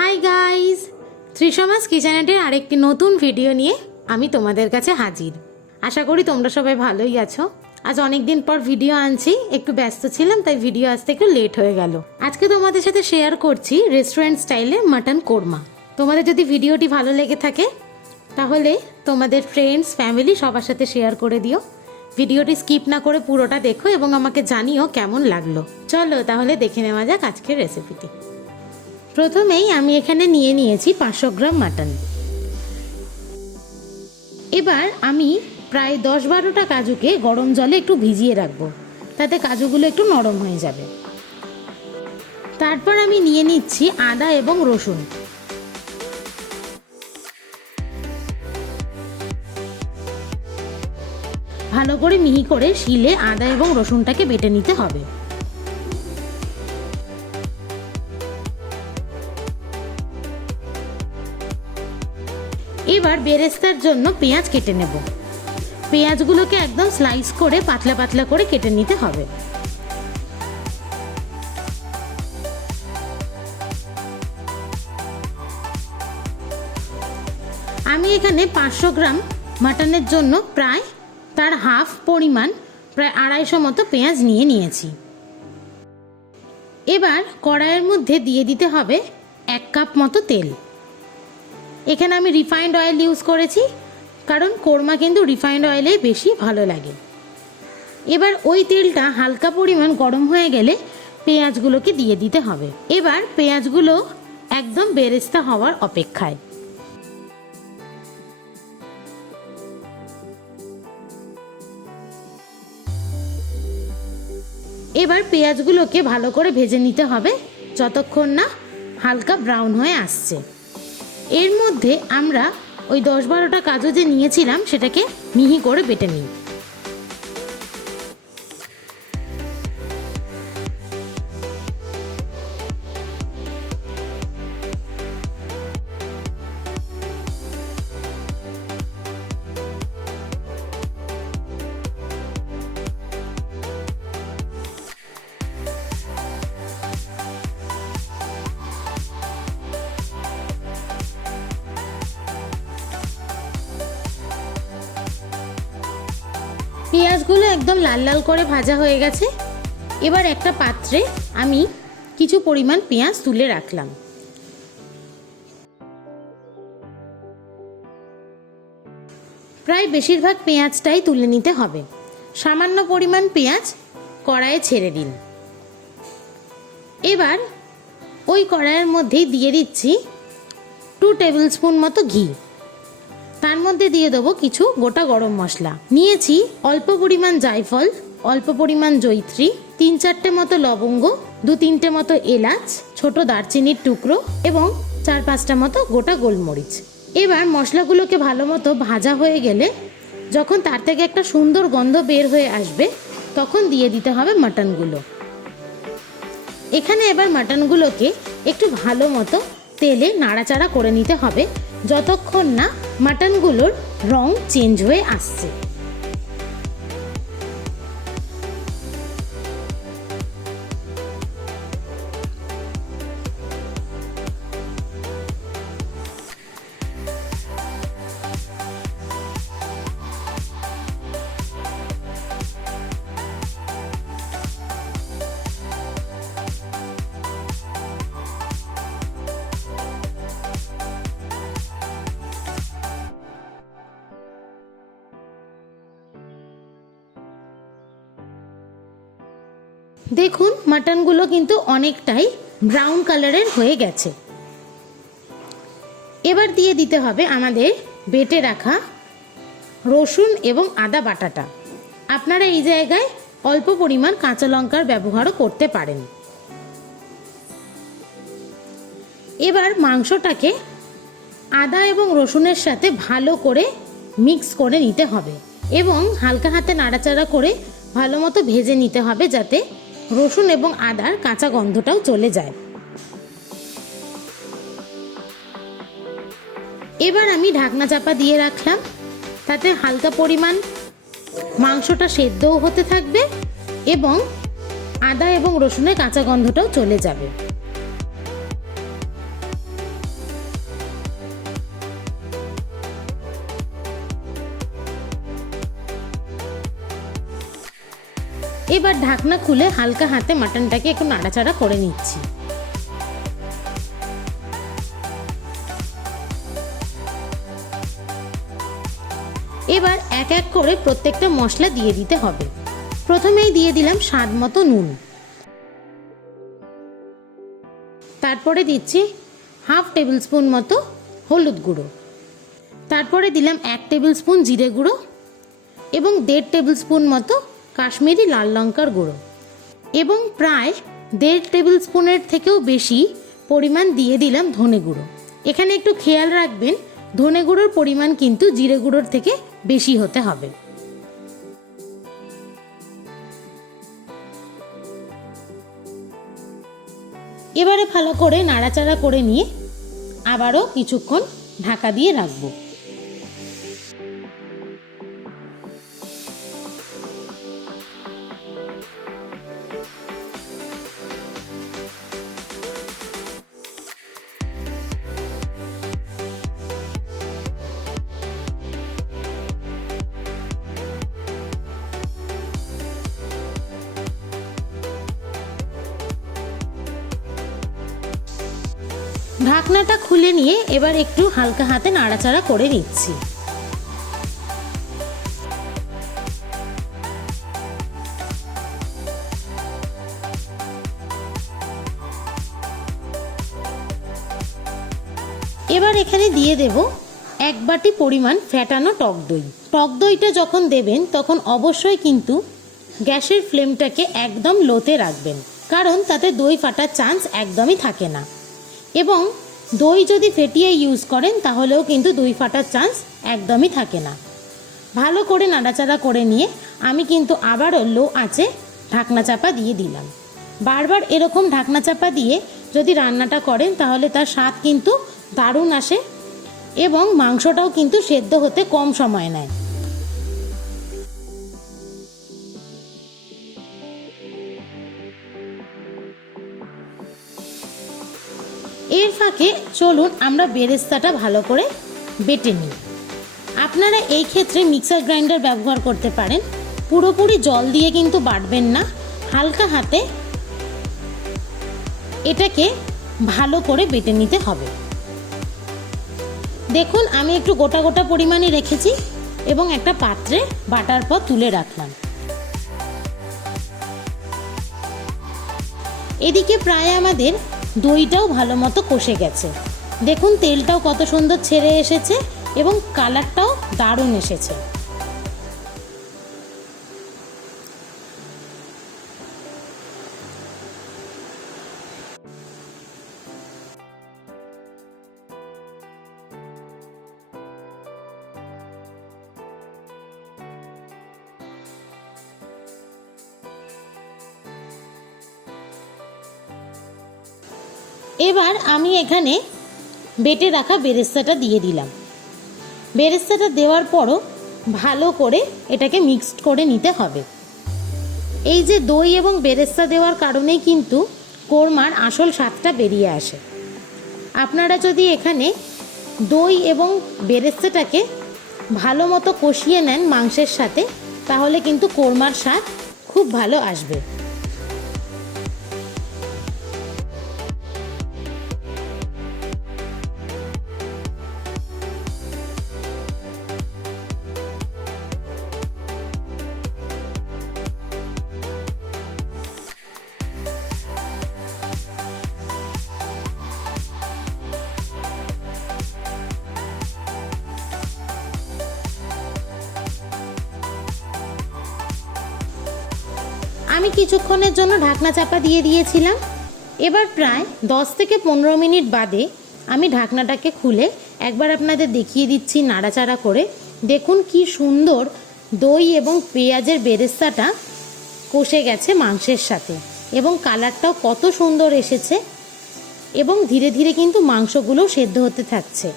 Hi guys, ত্রিশমাস কিচেনেটের আরেকটি নতুন video নিয়ে আমি তোমাদের কাছে হাজির। আশা করি তোমরা সবাই ভালোই আছো। আজ অনেক দিন পর ভিডিও আনছি, একটু ব্যস্ত ছিলাম তাই ভিডিও আসতে একটু লেট হয়ে গেল। আজকে তোমাদের সাথে শেয়ার করছি রেস্টুরেন্ট স্টাইলে মাটন কোরমা। তোমাদের যদি ভিডিওটি ভালো লেগে থাকে তাহলে তোমাদের ফ্রেন্ডস ফ্যামিলি সবার সাথে শেয়ার করে দিও। ভিডিওটি স্কিপ না করে পুরোটা দেখো এবং আমাকে জানিও কেমন লাগলো। চলো তাহলে দেখে নেওয়া যাক আজকের রেসিপিটি। প্রথমেই আমি এখানে নিয়ে নিয়েছি 500 গ্রাম মাটন। এবার আমি প্রায় 10-12টা কাজুকে গরম জলে একটু ভিজিয়ে রাখবো, তাতে কাজুগুলো একটু নরম হয়ে যাবে। তারপর আমি নিয়ে নিচ্ছি আদা এবং রসুন। ভালো করে মিহি করে শিলে আদা এবং রসুনটাকে বেটে নিতে হবে। এবার বেরেস্তার জন্য পেঁয়াজ কেটে নেব। পেঁয়াজগুলোকে একদম স্লাইস করে পাতলা পাতলা করে কেটে নিতে হবে। আমি এখানে 500 গ্রাম মাটনের জন্য প্রায় তার হাফ পরিমাণ প্রায় 250 মতো পেঁয়াজ নিয়ে নিয়েছি। এবার কড়াইয়ের মধ্যে দিয়ে দিতে হবে 1 কাপ মতো তেল। এখানে আমি রিফাইন্ড অয়েল ইউজ করেছি, কারণ কোরমা কিন্তু রিফাইন্ড অয়েলে বেশি ভালো লাগে। এবার ওই তেলটা হালকা পরিমাণ গরম হয়ে গেলে পেঁয়াজগুলোকে দিয়ে দিতে হবে। এবার পেঁয়াজগুলো একদম বেরেস্তা হওয়ার অপেক্ষায়। এবার পেঁয়াজগুলোকে ভালো করে ভেজে নিতে হবে যতক্ষণ না হালকা ব্রাউন হয়ে আসছে। এর মধ্যে আমরা ওই 10-12টা কাজু যে নিয়েছিলাম সেটাকে মিহি করে বেটে নিই। পেঁয়াজগুলো একদম লাল লাল করে ভাজা হয়ে গেছে। এবার একটা পাত্রে আমি কিছু পরিমাণ পেঁয়াজ তুলে রাখলাম। প্রায় বেশিরভাগ পেঁয়াজটাই তুলে নিতে হবে। সামান্য পরিমাণ পেঁয়াজ কড়াইয়ে ছেড়ে দিন। এবার ওই কড়াইয়ের মধ্যেই দিয়ে দিচ্ছি 2 টেবিল স্পুন মতো ঘি। তার মধ্যে দিয়ে দেবো কিছু গোটা গরম মশলা। নিয়েছি অল্প পরিমাণ জায়ফল, অল্প পরিমাণ জয়িত্রী, 3-4টে মতো লবঙ্গ, 2-3টে মতো এলাচ, ছোট দারচিনির টুকরো এবং 4-5টা মতো গোটা গোলমরিচ। এবার মশলাগুলোকে ভালো মতো ভাজা হয়ে গেলে যখন তার থেকে একটা সুন্দর গন্ধ বের হয়ে আসবে তখন দিয়ে দিতে হবে মাটনগুলো। এখানে এবার মাটনগুলোকে একটু ভালো মতো তেলে নাড়াচাড়া করে নিতে হবে যতক্ষণ না মাটনগুলোর রং চেঞ্জ হয়ে আসছে। দেখুন মাটনগুলো কিন্তু অনেকটাই ব্রাউন কালারের হয়ে গেছে। এবার দিয়ে দিতে হবে আমাদের বেটে রাখা রসুন এবং আদা বাটাটা। আপনারা এই জায়গায় অল্প পরিমাণ কাঁচা লঙ্কার ব্যবহারও করতে পারেন। এবার মাংসটাকে আদা এবং রসুনের সাথে ভালো করে মিক্স করে নিতে হবে এবং হালকা হাতে নাড়াচাড়া করে ভালো মতো ভেজে নিতে হবে যাতে রসুন এবং আদার কাঁচা গন্ধটাও চলে যায়। এবার আমি ঢাকনা চাপা দিয়ে রাখলাম, তাতে হালকা পরিমাণ মাংসটা সেদ্ধও হতে থাকবে এবং আদা এবং রসুনের কাঁচা গন্ধটাও চলে যাবে। এবার ঢাকনা খুলে হালকা হাতে মাটনটাকে একটু নাড়াচাড়া করে নিচ্ছি। এবার এক এক করে প্রত্যেকটা মশলা দিয়ে দিতে হবে। প্রথমেই দিয়ে দিলাম স্বাদ মতো নুন, তারপরে দিচ্ছি হাফ টেবিল স্পুন মতো হলুদ গুঁড়ো, তারপরে দিলাম 1 টেবিল স্পুন জিরে গুঁড়ো এবং 1.5 টেবিল স্পুন মতো কাশ্মীরি লাল লঙ্কার গুঁড়ো এবং প্রায় 1.5 টেবিল স্পুনের থেকেও বেশি পরিমাণ দিয়ে দিলাম ধনে গুঁড়ো। এখানে একটু খেয়াল রাখবেন, ধনে গুঁড়োর পরিমাণ কিন্তু জিরে গুঁড়োর থেকে বেশি হতে হবে। এবারে ভালো করে নাড়াচাড়া করে নিয়ে আবারও কিছুক্ষণ ঢাকা দিয়ে রাখবো। ঢাকনাটা খুলে নিয়ে এবার একটু হালকা হাতে নাড়াচাড়া করে নিচ্ছি। এবার এখানে দিয়ে দেব 1 বাটি পরিমাণ ফ্যাটানো টক দই। টক দইটা যখন দেবেন তখন অবশ্যই কিন্তু গ্যাসের ফ্লেমটাকে একদম লোতে রাখবেন, কারণ তাতে দই ফাটার চান্স একদমই থাকে না। এবং দই যদি ফেটিয়ে ইউজ করেন তাহলেও কিন্তু দই ফাটার চান্স একদমই থাকে না। ভালো করে নাড়াচাড়া করে নিয়ে আমি কিন্তু আবারও লো আঁচে ঢাকনা চাপা দিয়ে দিলাম। বারবার এরকম ঢাকনা চাপা দিয়ে যদি রান্নাটা করেন তাহলে তার স্বাদ কিন্তু দারুণ আসে এবং মাংসটাও কিন্তু সেদ্ধ হতে কম সময় নেয়। এর ফাঁকে চলুন আমরা বেরেস্তাটা ভালো করে বেটে নিই। আপনারা এই ক্ষেত্রে মিক্সার গ্রাইন্ডার ব্যবহার করতে পারেন। পুরোপুরি জল দিয়ে কিন্তু বাটবেন না, হালকা হাতে এটাকে ভালো করে বেটে নিতে হবে। দেখুন আমি একটু গোটা গোটা পরিমাণে রেখেছি এবং একটা পাত্রে বাটার পর তুলে রাখলাম। এদিকে প্রায় আমাদের দইটাও ভালো মতো কষে গেছে। দেখুন তেলটাও কত সুন্দর ছেড়ে এসেছে এবং কালারটাও দারুণ এসেছে। এবার আমি এখানে বেটে রাখা বেরেস্তাটা দিয়ে দিলাম। বেরেস্তাটা দেওয়ার পরও ভালো করে এটাকে মিক্সড করে নিতে হবে। এই যে দই এবং বেরেস্তা দেওয়ার কারণেই কিন্তু কোরমার আসল স্বাদটা বেরিয়ে আসে। আপনারা যদি এখানে দই এবং বেরেস্তাটাকে ভালো মতো কষিয়ে নেন মাংসের সাথে, তাহলে কিন্তু কোরমার স্বাদ খুব ভালো আসবে। আমি কিছুক্ষণের জন্য ঢাকনা চাপা দিয়ে দিয়েছিলাম। এবার প্রায় 10 থেকে 15 মিনিট বাদে আমি ঢাকনাটাকে খুলে একবার আপনাদের দেখিয়ে দিচ্ছি নাড়াচাড়া করে। দেখুন কি সুন্দর দই এবং পেঁয়াজের বেরেস্তাটা কষে গেছে মাংসের সাথে এবং কালারটাও কত সুন্দর এসেছে এবং ধীরে ধীরে কিন্তু মাংসগুলো সেদ্ধ হতে থাকছে।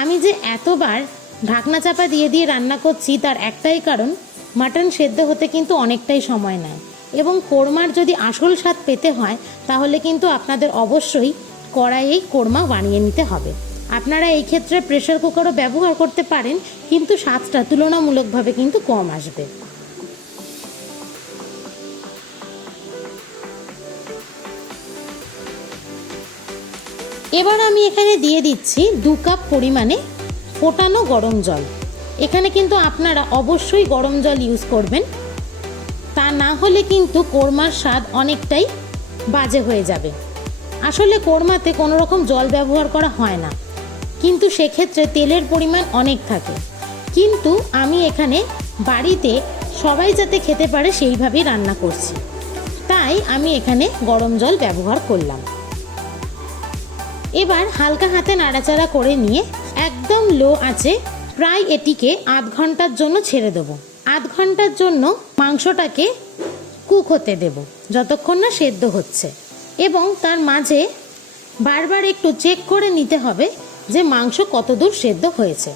আমি যে এতবার ঢাকনা চাপা দিয়ে দিয়ে রান্না করছি তার একটাই কারণ, মাটন সেদ্ধ হতে কিন্তু অনেকটাই সময় নেয় এবং কোরমার যদি আসল স্বাদ পেতে হয় তাহলে কিন্তু আপনাদের অবশ্যই কড়াইয়েই কোরমা বানিয়ে নিতে হবে। আপনারা এই ক্ষেত্রে প্রেসার কুকারও ব্যবহার করতে পারেন, কিন্তু স্বাদটা তুলনামূলকভাবে কিন্তু কম আসবে। এবার আমি এখানে দিয়ে দিচ্ছি 2 কাপ পরিমাণে ফোটানো গরম জল। এখানে কিন্তু আপনারা অবশ্যই গরম জল ইউজ করবেন, তা না হলে কিন্তু কোরমার স্বাদ অনেকটাই বাজে হয়ে যাবে। আসলে কোরমাতে কোনো রকম জল ব্যবহার করা হয় না, কিন্তু সেক্ষেত্রে তেলের পরিমাণ অনেক থাকে। কিন্তু আমি এখানে বাড়িতে সবাই যাতে খেতে পারে সেইভাবেই রান্না করছি, তাই আমি এখানে গরম জল ব্যবহার করলাম। এবার হালকা হাতে নাড়াচাড়া করে নিয়ে একদম লো আঁচে প্রায় এটিকে আধ ঘন্টার জন্য ছেড়ে দেবো। আধ ঘন্টার জন্য মাংসটাকে কুক হতে দেব, যতক্ষণ না সেদ্ধ হচ্ছে। এবং তার মাঝে বারবার একটু চেক করে নিতে হবে যে মাংস কতদূর সেদ্ধ হয়েছে।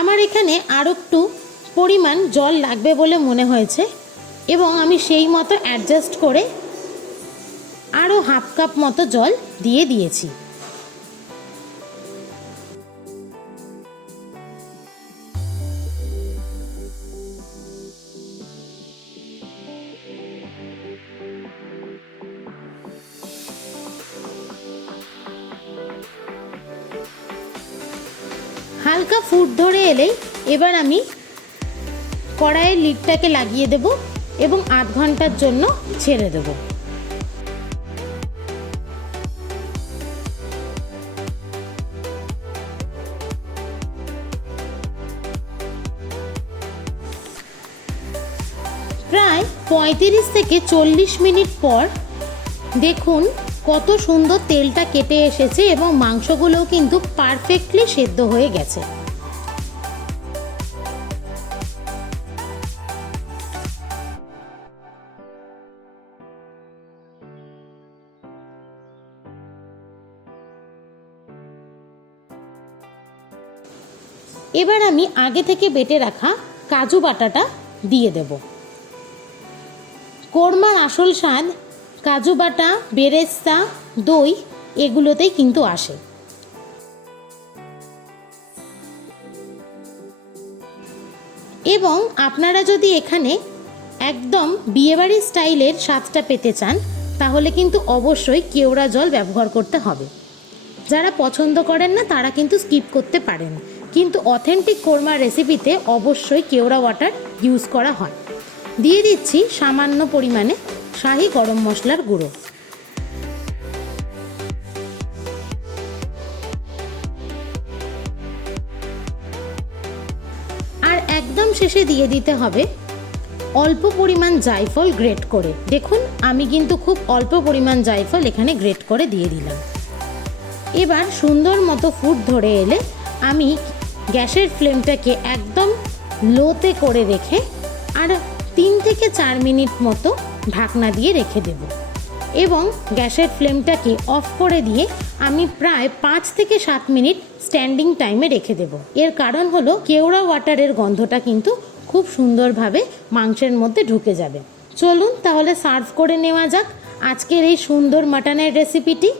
আমার এখানে আরও একটু পরিমাণ জল লাগবে বলে মনে হয়েছে এবং আমি সেই মতো অ্যাডজাস্ট করে আরও হাফ কাপ মতো জল দিয়ে দিয়েছি। হালকা ফুট ধরে এলেই এবার আমি কড়াইয়ের লিডটাকে লাগিয়ে দেব এবং আধ ঘন্টার জন্য ছেড়ে দেব। প্রায় 35 থেকে 40 মিনিট পর দেখুন কত সুন্দর তেলটা কেটে এসেছে এবং মাংসগুলোও কিন্তু পারফেক্টলি সেদ্ধ হয়ে গেছে। এবার আমি আগে থেকে বেটে রাখা কাজু বাটাটা দিয়ে দেব। কোরমার আসল স্বাদ কাজু বাটা, বেরেস্তা, দই এগুলোতেই কিন্তু আসে। এবং আপনারা যদি এখানে একদম বিয়েবাড়ির স্টাইলের স্বাদটা পেতে চান তাহলে কিন্তু অবশ্যই কেওড়া জল ব্যবহার করতে হবে। যারা পছন্দ করেন না তারা কিন্তু স্কিপ করতে পারেন, কিন্তু অথেন্টিক কোরমা রেসিপিতে অবশ্যই কেওড়া ওয়াটার ইউজ করা হয়। দিয়ে দিচ্ছি সামান্য পরিমাণে শাহি গরম মশলার গুঁড়ো। আর একদম শেষে দিয়ে দিতে হবে অল্প পরিমাণ জায়ফল গ্রেট করে। দেখুন আমি কিন্তু খুব অল্প পরিমাণ জায়ফল এখানে গ্রেট করে দিয়ে দিলাম। এবার সুন্দর মতো ফুট ধরে এলে আমি গ্যাসের ফ্লেমটাকে একদম লোতে করে রেখে আর 3 থেকে 4 মিনিট মতো ঢাকনা দিয়ে রেখে দেব এবং গ্যাসের ফ্লেমটাকে অফ করে দিয়ে আমি প্রায় 5 থেকে 7 মিনিট স্ট্যান্ডিং টাইমে রেখে দেব। এর কারণ হলো কেওড়া ওয়াটারের গন্ধটা কিন্তু খুব সুন্দরভাবে মাংসের মধ্যে ঢুকে যাবে। চলুন তাহলে সার্ভ করে নেওয়া যাক আজকের এই সুন্দর মাটনের রেসিপিটি।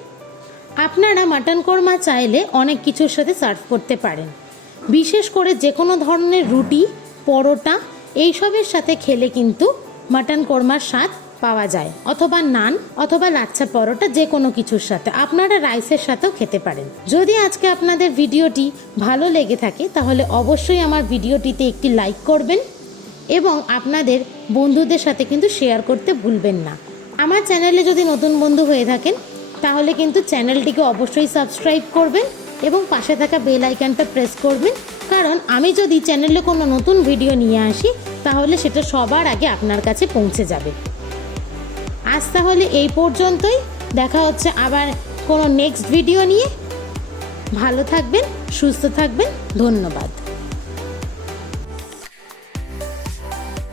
আপনারা মাটন কোরমা চাইলে অনেক কিছুর সাথে সার্ভ করতে পারেন, বিশেষ করে যে কোনো ধরনের রুটি, পরোটা এইসবের সাথে খেলে কিন্তু মাটন কোরমার স্বাদ পাওয়া যায়, অথবা নান অথবা লাচ্ছা পরোটা, যে কোনো কিছুর সাথে। আপনারা রাইসের সাথেও খেতে পারেন। যদি আজকে আপনাদের ভিডিওটি ভালো লেগে থাকে তাহলে অবশ্যই আমার ভিডিওটিতে একটি লাইক করবেন এবং আপনাদের বন্ধুদের সাথে কিন্তু শেয়ার করতে ভুলবেন না। আমার চ্যানেলে যদি নতুন বন্ধু হয়ে থাকেন তাহলে কিন্তু চ্যানেলটিকে অবশ্যই সাবস্ক্রাইব করবেন এবং পাশে থাকা বেল আইকনটা প্রেস করবেন, কারণ আমি যদি চ্যানেলে কোনো নতুন ভিডিও নিয়ে আসি তাহলে সেটা সবার আগে আপনার কাছে পৌঁছে যাবে। আজ তাহলে এই পর্যন্তই, দেখা হচ্ছে আবার কোনো নেক্সট ভিডিও নিয়ে। ভালো থাকবেন, সুস্থ থাকবেন, ধন্যবাদ।